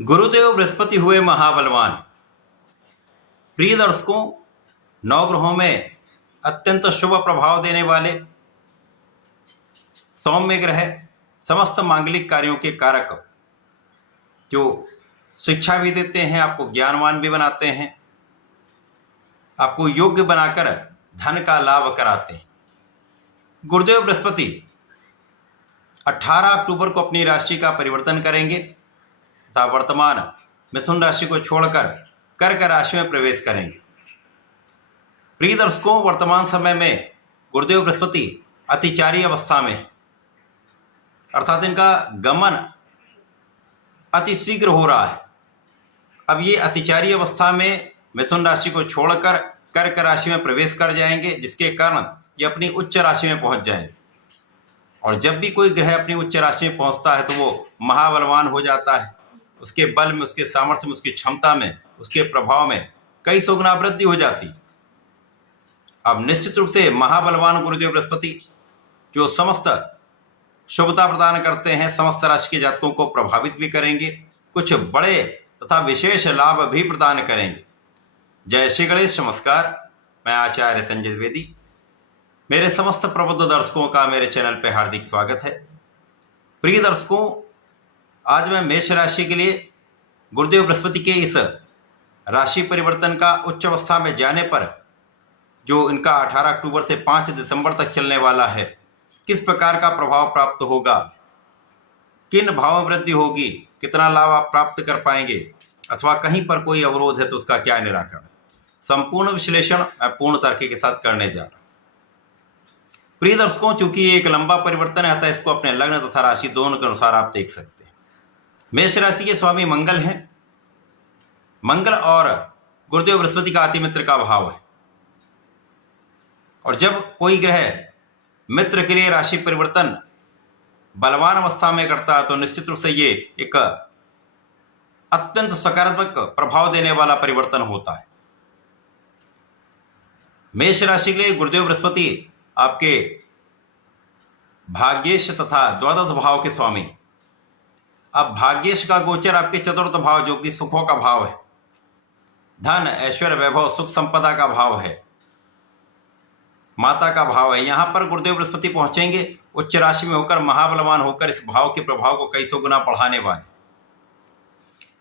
गुरुदेव बृहस्पति हुए महाबलवान। प्रिय दर्शकों, नवग्रहों में अत्यंत शुभ प्रभाव देने वाले सौम्य ग्रह समस्त मांगलिक कार्यों के कारक, जो शिक्षा भी देते हैं, आपको ज्ञानवान भी बनाते हैं, आपको योग्य बनाकर धन का लाभ कराते हैं। गुरुदेव बृहस्पति 18 अक्टूबर को अपनी राशि का परिवर्तन करेंगे तथा वर्तमान मिथुन राशि को छोड़कर कर्क राशि में प्रवेश करेंगे। प्रिय दर्शकों, वर्तमान समय में गुरुदेव बृहस्पति अतिचारी अवस्था में, अर्थात इनका गमन अति शीघ्र हो रहा है। अब ये अतिचारी अवस्था में मिथुन राशि को छोड़कर कर्क राशि में प्रवेश कर जाएंगे, जिसके कारण ये अपनी उच्च राशि में पहुंच जाएंगे। और जब भी कोई ग्रह अपनी उच्च राशि में पहुंचता है तो वो महाबलवान हो जाता है। उसके बल में, उसके सामर्थ्य में, उसकी क्षमता में, उसके प्रभाव में कई सौ गुना वृद्धि हो जाती। अब निश्चित रूप से महाबलवान गुरुदेव बृहस्पति, जो समस्त शुभता प्रदान करते हैं, समस्त राशि के जातकों को प्रभावित भी करेंगे, कुछ बड़े तथा विशेष लाभ भी प्रदान करेंगे। जय श्री गणेश। नमस्कार, मैं आचार्य संजय द्विवेदी। मेरे समस्त प्रबुद्ध दर्शकों का मेरे चैनल पर हार्दिक स्वागत है। प्रिय दर्शकों, आज मैं मेष राशि के लिए गुरुदेव बृहस्पति के इस राशि परिवर्तन का उच्च अवस्था में जाने पर, जो इनका 18 अक्टूबर से 5 दिसंबर तक चलने वाला है, किस प्रकार का प्रभाव प्राप्त होगा, किन भाव में वृद्धि होगी, कितना लाभ आप प्राप्त कर पाएंगे, अथवा कहीं पर कोई अवरोध है तो उसका क्या निराकरण, संपूर्ण विश्लेषण मैं पूर्ण तर्क के साथ करने जा रहा हूं। प्रिय दर्शकों, चूंकि ये एक लंबा परिवर्तन है, अतः इसको अपने लग्न तथा राशि दोनों के अनुसार आप देख सकते हैं। मेष राशि के स्वामी मंगल हैं। मंगल और गुरुदेव बृहस्पति का अति मित्र का भाव है, और जब कोई ग्रह मित्र के लिए राशि परिवर्तन बलवान अवस्था में करता है तो निश्चित रूप से ये एक अत्यंत सकारात्मक प्रभाव देने वाला परिवर्तन होता है। मेष राशि के लिए गुरुदेव बृहस्पति आपके भाग्येश तथा द्वादश भाव के स्वामी। अब भाग्येश का गोचर आपके चतुर्थ भाव, जो कि सुखों का भाव है, धन, ऐश्वर्य, वैभव, सुख संपदा का भाव है, माता का भाव है, यहां पर गुरुदेव बृहस्पति पहुंचेंगे उच्च राशि में होकर, महाबलवान होकर इस भाव के प्रभाव को कई सौ गुना बढ़ाने वाले।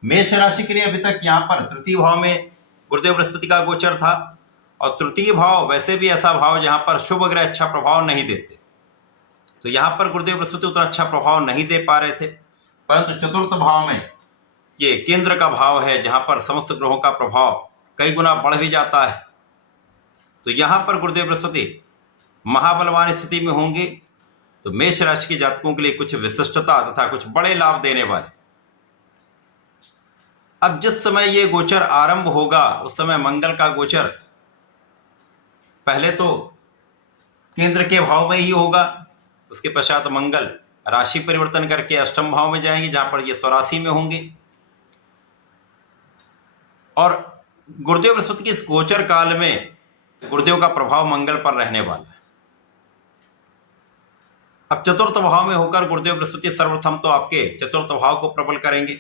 मेष राशि के लिए अभी तक यहां पर तृतीय भाव में गुरुदेव बृहस्पति का गोचर था, और तृतीय भाव वैसे भी ऐसा भाव जहां पर शुभ ग्रह अच्छा प्रभाव नहीं देते, तो यहां पर गुरुदेव बृहस्पति उतना अच्छा प्रभाव नहीं दे पा रहे थे। परंतु चतुर्थ भाव में ये केंद्र का भाव है, जहां पर समस्त ग्रहों का प्रभाव कई गुना बढ़ भी जाता है। तो यहां पर गुरुदेव बृहस्पति महाबलवान स्थिति में होंगे, तो मेष राशि के जातकों के लिए कुछ विशिष्टता तथा कुछ बड़े लाभ देने वाले। अब जिस समय ये गोचर आरंभ होगा, उस समय मंगल का गोचर पहले तो केंद्र के भाव में ही होगा, उसके पश्चात मंगल राशि परिवर्तन करके अष्टम भाव में जाएंगे, जहां पर ये स्वराशि में होंगे। और गुरुदेव बृहस्पति के इस गोचर काल में गुरुदेव का प्रभाव मंगल पर रहने वाला है। अब चतुर्थ भाव में होकर गुरुदेव बृहस्पति सर्वप्रथम तो आपके चतुर्थ भाव को प्रबल करेंगे।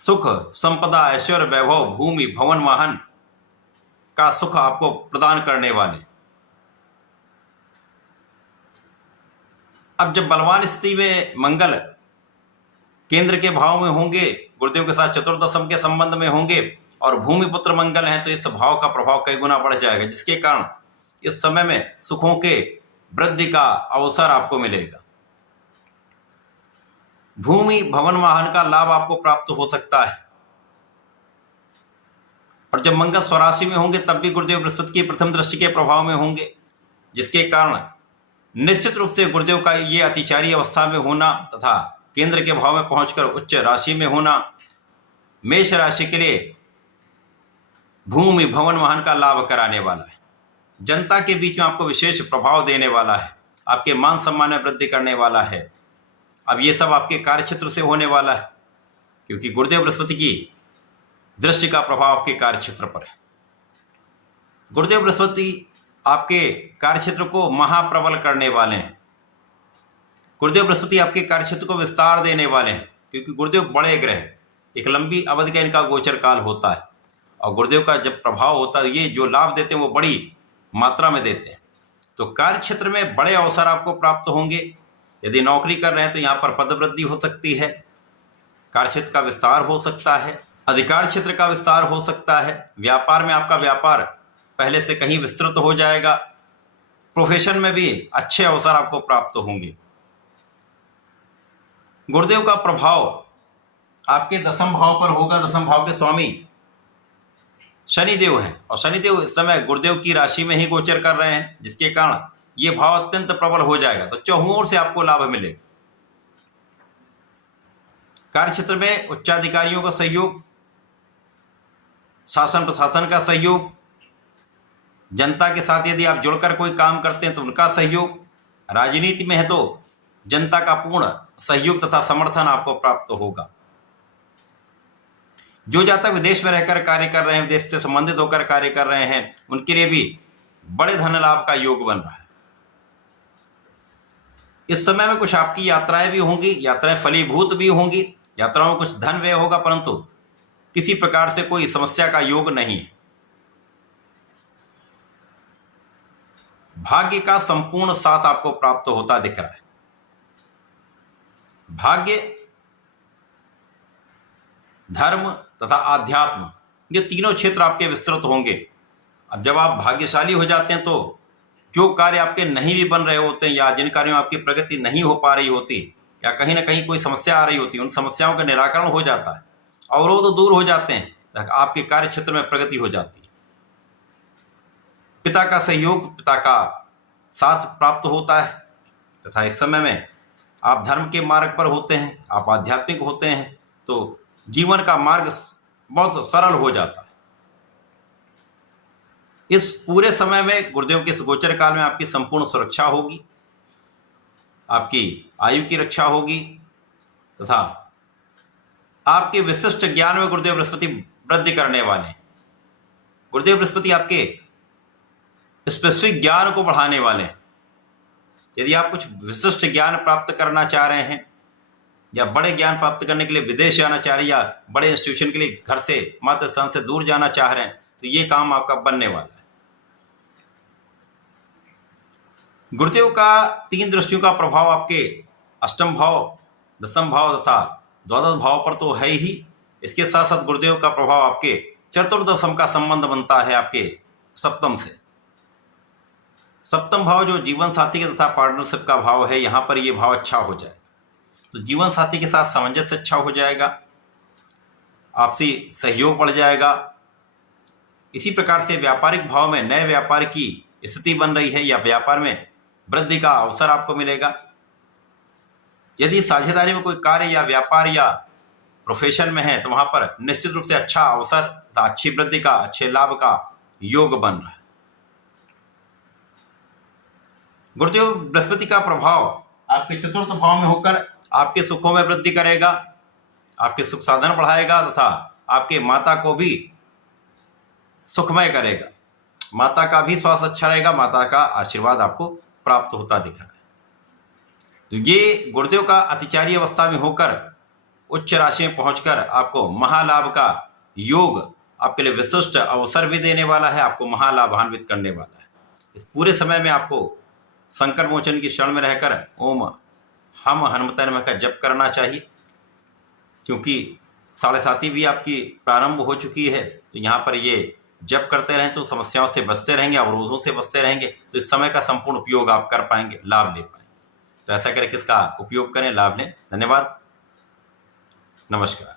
सुख, संपदा, ऐश्वर्य, वैभव, भूमि, भवन, वाहन का सुख आपको प्रदान करने वाले। अब जब बलवान स्थिति में मंगल केंद्र के भाव में होंगे, गुरुदेव के साथ चतुर्दशम के संबंध में होंगे, और भूमि पुत्र मंगल हैं, तो इस भाव का प्रभाव कई गुना बढ़ जाएगा, जिसके कारण इस समय में सुखों के वृद्धि का अवसर आपको मिलेगा। भूमि, भवन, वाहन का लाभ आपको प्राप्त हो सकता है। और जब मंगल स्वराशि में होंगे, तब भी गुरुदेव बृहस्पति की प्रथम दृष्टि के प्रभाव में होंगे, जिसके कारण निश्चित रूप से गुरुदेव का ये अतिचारी अवस्था में होना तथा केंद्र के भाव में पहुंचकर उच्च राशि में होना मेष राशि के लिए भूमि, भवन, वाहन का लाभ कराने वाला है। जनता के बीच में आपको विशेष प्रभाव देने वाला है, आपके मान सम्मान में वृद्धि करने वाला है। अब ये सब आपके कार्यक्षेत्र से होने वाला है, क्योंकि गुरुदेव बृहस्पति की दृष्टि का प्रभाव आपके कार्यक्षेत्र पर है। गुरुदेव बृहस्पति आपके कार्यक्षेत्र को महाप्रबल करने वाले हैं। गुरुदेव बृहस्पति आपके कार्यक्षेत्र को विस्तार देने वाले हैं, क्योंकि गुरुदेव बड़े ग्रह हैं, एक लंबी अवधि का इनका गोचर काल होता है और गुरुदेव का जब प्रभाव होता है ये जो लाभ देते हैं वो बड़ी मात्रा में देते हैं। तो कार्य क्षेत्र में बड़े अवसर आपको प्राप्त होंगे। यदि नौकरी कर रहे हैं तो यहाँ पर पदवृद्धि हो सकती है, कार्य क्षेत्र का विस्तार हो सकता है, अधिकार क्षेत्र का विस्तार हो सकता है, व्यापार में आपका व्यापार पहले से कहीं विस्तृत हो जाएगा, प्रोफेशन में भी अच्छे अवसर आपको प्राप्त होंगे। गुरुदेव का प्रभाव आपके 10वें भाव पर होगा। 10वें भाव के स्वामी शनिदेव हैं और शनिदेव इस समय गुरुदेव की राशि में ही गोचर कर रहे हैं, जिसके कारण ये भाव अत्यंत प्रबल हो जाएगा। तो चौहों ओर से आपको लाभ मिलेगा। कार्य क्षेत्र में उच्चाधिकारियों का सहयोग, शासन प्रशासन का सहयोग, जनता के साथ यदि आप जुड़कर कोई काम करते हैं तो उनका सहयोग, राजनीति में है तो जनता का पूर्ण सहयोग तथा समर्थन आपको प्राप्त होगा। जो जातक विदेश में रहकर कार्य कर रहे हैं, विदेश से संबंधित होकर कार्य कर रहे हैं, उनके लिए भी बड़े धन लाभ का योग बन रहा है। इस समय में कुछ आपकी यात्राएं भी होंगी, यात्राएं फलीभूत भी होंगी, यात्राओं में कुछ धन व्यय होगा, परंतु किसी प्रकार से कोई समस्या का योग नहीं है। भाग्य का संपूर्ण साथ आपको प्राप्त होता दिख रहा है। भाग्य, धर्म तथा आध्यात्म, ये तीनों क्षेत्र आपके विस्तृत होंगे। अब जब आप भाग्यशाली हो जाते हैं तो जो कार्य आपके नहीं भी बन रहे होते हैं या जिन कार्यों में आपकी प्रगति नहीं हो पा रही होती या कहीं ना कहीं कोई समस्या आ रही होती है, उन समस्याओं का निराकरण हो जाता है, अवरोध दूर हो जाते हैं, आपके कार्य क्षेत्र में प्रगति हो जाती है। पिता का सहयोग, पिता का साथ प्राप्त होता है तथा इस समय में आप धर्म के मार्ग पर होते हैं, आप आध्यात्मिक होते हैं, तो जीवन का मार्ग बहुत सरल हो जाता है। इस पूरे समय में गुरुदेव के इस गोचर काल में आपकी संपूर्ण सुरक्षा होगी, आपकी आयु की रक्षा होगी तथा आपके विशिष्ट ज्ञान में गुरुदेव बृहस्पति वृद्धि करने वाले हैं। गुरुदेव बृहस्पति आपके स्पेसिफिक ज्ञान को बढ़ाने वाले हैं। यदि आप कुछ विशिष्ट ज्ञान प्राप्त करना चाह रहे हैं या बड़े ज्ञान प्राप्त करने के लिए विदेश जाना चाह रहे हैं या बड़े इंस्टीट्यूशन के लिए घर से, मातृ स्थान से दूर जाना चाह रहे हैं, तो ये काम आपका बनने वाला है। गुरुदेव का 3 दृष्टियों का प्रभाव आपके 8वें भाव, 10वें भाव तथा 12वें भाव पर तो है ही। इसके साथ साथ गुरुदेव का प्रभाव आपके चतुर्दशम का संबंध बनता है आपके 7वें से। 7वां भाव जो जीवन साथी के तथा पार्टनरशिप का भाव है, यहाँ पर ये भाव अच्छा हो जाएगा। तो जीवन साथी के साथ सामंजस्य अच्छा हो जाएगा, आपसी सहयोग बढ़ जाएगा। इसी प्रकार से व्यापारिक भाव में नए व्यापार की स्थिति बन रही है या व्यापार में वृद्धि का अवसर आपको मिलेगा। यदि साझेदारी में कोई कार्य या व्यापार या प्रोफेशन में है तो वहां पर निश्चित रूप से अच्छा अवसर, अच्छी वृद्धि का, अच्छे लाभ का योग बन रहा है। गुरुदेव बृहस्पति का प्रभाव आपके 4th भाव में होकर आपके सुखों में वृद्धि करेगा, आपके सुख साधन बढ़ाएगा तथा आपके माता को भी सुखमय करेगा। माता का भी स्वास्थ्य अच्छा रहेगा, माता का आशीर्वाद आपको प्राप्त होता दिख रहा है। तो ये गुरुदेव का अतिचारी अवस्था में होकर उच्च राशि में पहुंचकर आपको महालाभ का योग आपके लिए विशिष्ट अवसर भी देने वाला है, आपको महालाभान्वित करने वाला है। इस पूरे समय में आपको संकट मोचन की शरण में रहकर ओम हम हनुमते नमः का जप करना चाहिए, क्योंकि 7:30 भी आपकी प्रारंभ हो चुकी है। तो यहाँ पर ये जप करते रहें तो समस्याओं से बचते रहेंगे, अवरोधों से बचते रहेंगे, तो इस समय का संपूर्ण उपयोग आप कर पाएंगे, लाभ ले पाएंगे। तो ऐसा करके इसका उपयोग करें, लाभ लें। धन्यवाद, नमस्कार।